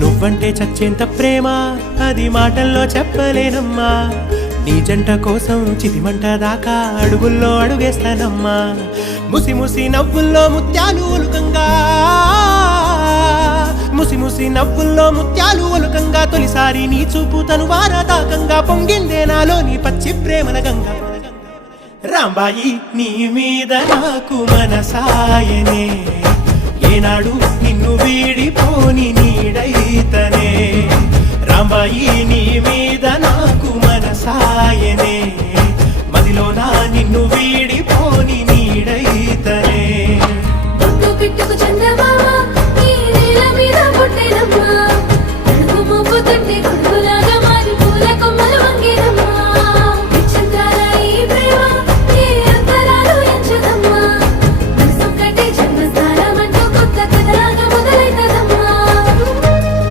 నువ్వంటే చచ్చేంత ప్రేమ అది మాటల్లో చెప్పలేనమ్మా నీ జంట కోసం చితిమంట దాకా అడుగుల్లో అడుగేస్తానమ్మా ముసి ముసి నవ్వుల్లో ముత్యాలు ఒలుకంగా ముసి ముసి నవ్వుల్లో ముత్యాలు ఒలుకంగా తొలిసారి నీ చూపు తను వారతాకంగా పొంగిందే నాలో నీ పచ్చి ప్రేమల గంగా రాంబాయి నీ మీద నాకు మనసాయనే ఏనాడు నిన్ను వీడిపోని నీడైతనే రాంబాయి నీ